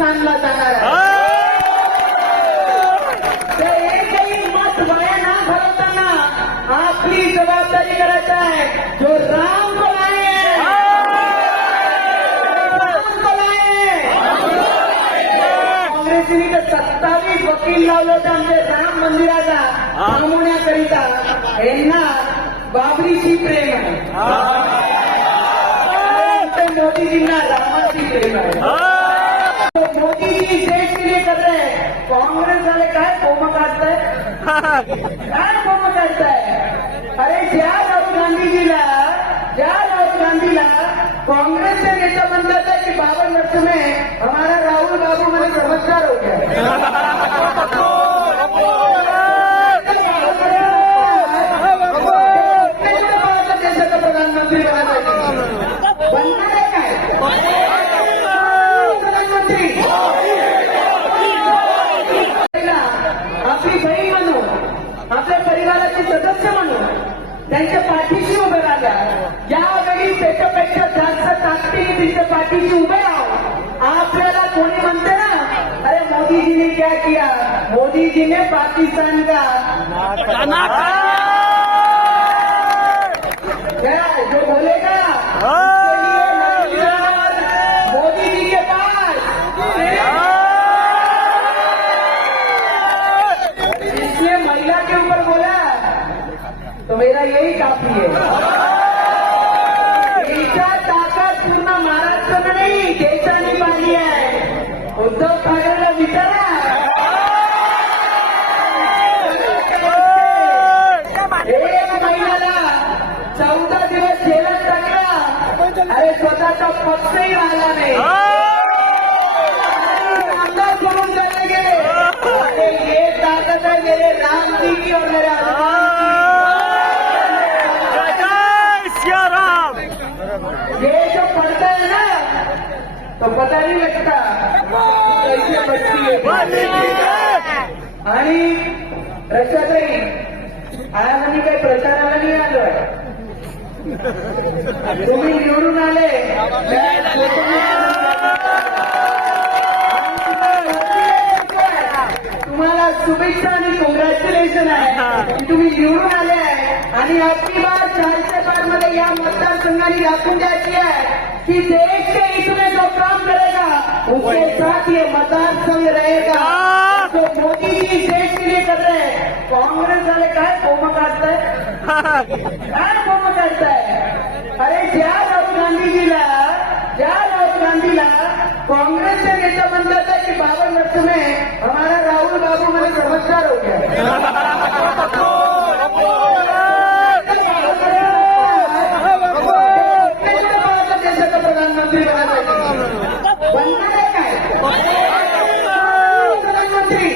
पाकिस्तानला जाणार आहे. एकही मत वाया घालवताना आपली जबाबदारी करायचं आहे. जो राम काँग्रेसने तर सत्तावीस वकील लावले होते आमचे राम मंदिराचा थांबवण्याकरिता यांना बाबरीशी प्रेम आहे. मोदीजींना रामाशी प्रेम आहे तो मोदीजी देश के लिए कर रहे हैं कांग्रेस वाले काय कोम काढताय काय कोम अरे ज्या राहुल गांधीजीला ज्या राहुल गांधीला कांग्रेस के नेता बनता की कि बावन वर्ष में हमारा राहुल बाबू मध्ये चमत्कार हो गया. त्यांच्या पाठीशी उभे राहिल्या यावेळी त्याच्यापेक्षा जास्त ताकदीने त्यांच्या पाठीशी उभे राहू आपल्याला कोणी म्हणते ना? अरे मोदी जी ने क्या किया? मोदी जी ने पाकिस्तान का क्या जो बोलेगा नहीं देशाने पाहिली आहे उद्धव ठाकरेला विचारा एक महिन्याला चौदा दिवस जेलात टाकला अरे स्वतःचा पक्षही राहिला नाही राम जी की और मेरे हनुमान जी की। ये जो पढ़ता है ना तो पता नहीं लगता है आणि रक्षाताई आज आम्ही काही प्रचाराला नाही आलोय. तुम्ही निवडून आले. तुम्हाला शुभेच्छा आणि कॉंग्रॅच्युलेशन आहे. की तुम्ही निवडून आले आहे. आणि आपली बार चारशे पाच मध्ये या मतदारसंघाने दाखवून द्यायची आहे. की देश के हित में जो काम करेगा उसके साथ ये मतदारसंघ रहेगा. तो मोदी जी देश के लिए कर रहे हैं कांग्रेस वाले काय कोम काढताय काय कोम काढताय अरे ज्या राहुल गांधीजीला ज्या राहुल गांधीला कांग्रेस के नेता था कि बावन वर्ष में हमारा राहुल बाबू मैंने समझदार हो गया प्रधानमंत्री बनणार आहे काय प्रधानमंत्री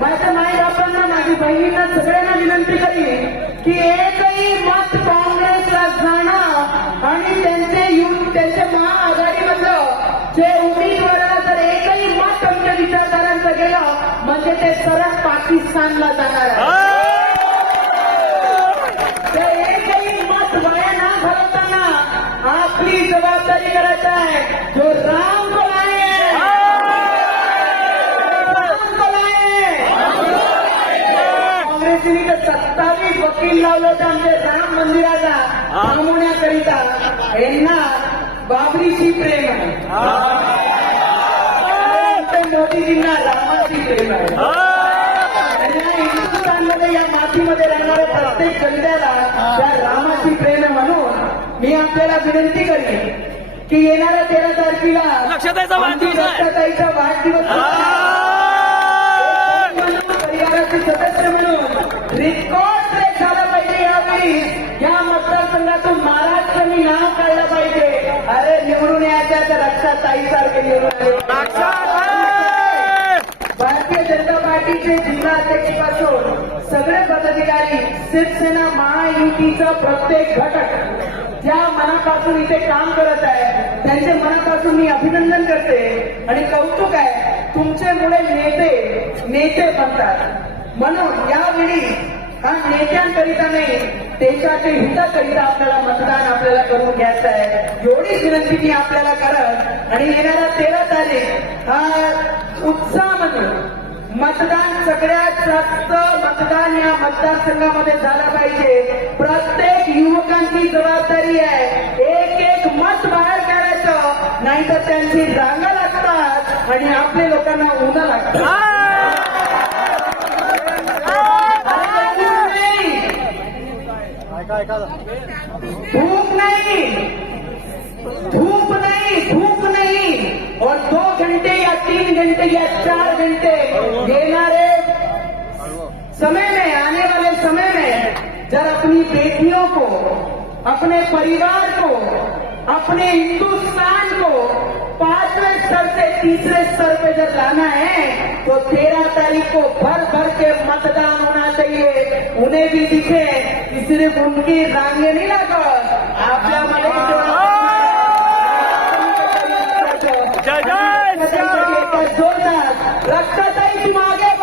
माझ्या माई बापांना माझी बहिणींना सगळ्यांना विनंती करीन की एकही मत काँग्रेसला जाणं आणि त्यांचे युथ त्यांचे महाआघाडीमधलं जे उमेदवाराला जर एकही मत आमच्या विचारधारांचं गेलं. म्हणजे ते सरळ पाकिस्तानला जाणार आहे. ते एकही मत वाया न घालवताना आपली जबाबदारी करायचं आहे. जो राम को लाए राम को लाए काँग्रेसने तर सत्तावीस वकील लावलं होतं आमच्या राम मंदिराचा थांबवण्याकरिता यांना बाबरीशी प्रेम आहे. मोदीजींना रामाशी प्रेम आहे. मध्ये राहणाऱ्या प्रत्येक कविताला त्या रामाची प्रेम म्हणून मी आपल्याला विनंती करेन की येणाऱ्या तेरा तारखेला दत्ताताईचा वाढदिवस परिवाराचे सदस्य म्हणून रेकॉर्ड ब्रेक झाला पाहिजे यावेळी या मतदारसंघातून महाराष्ट्रांनी नाव काढलं पाहिजे. अरे निवडून यायच्या तर रक्षा सारखे निवडून पार्टीचे जिल्हाध्यक्षपासून सगळे पदाधिकारी शिवसेना महायुतीचा प्रत्येक घटक ज्या मनापासून इथे काम करत आहे त्यांचे मनापासून मी अभिनंदन करते. आणि कौतुक आहे तुमच्यामुळे नेते नेते बनतात. म्हणून यावेळी हा नेत्यांकरिता नाही देशाचे हिताकरिता आपल्याला मतदान आपल्याला करून घ्यायचं आहे. एवढीच विनंती मी आपल्याला करत आणि येणारा तेरा तारीख हा उत्साह म्हणून मतदान सगळ्यात जास्त मतदान या मतदारसंघामध्ये झालं पाहिजे. प्रत्येक युवकांची जबाबदारी आहे. एक एक मत बाहेर काढायचं. नाहीतर त्यांची रांगा लागतात आणि आपल्या लोकांना उन्हा लागतात आणि नाही. धूप नाही. धूप नाही. और दो घंटे या तीन घंटे या चार घंटे देनारे समय में आने वाले समय में जब अपनी बेटियों को अपने परिवार को अपने हिंदुस्तान को पाँचवें स्तर से तीसरे स्तर पे जब लाना है तो तेरह तारीख को भर भर के मतदान होना चाहिए। उन्हें भी दिखे कि सिर्फ़ उनकी रांगे नहीं लागत आपल्या जय जोरदार रक्ताताईची मागे.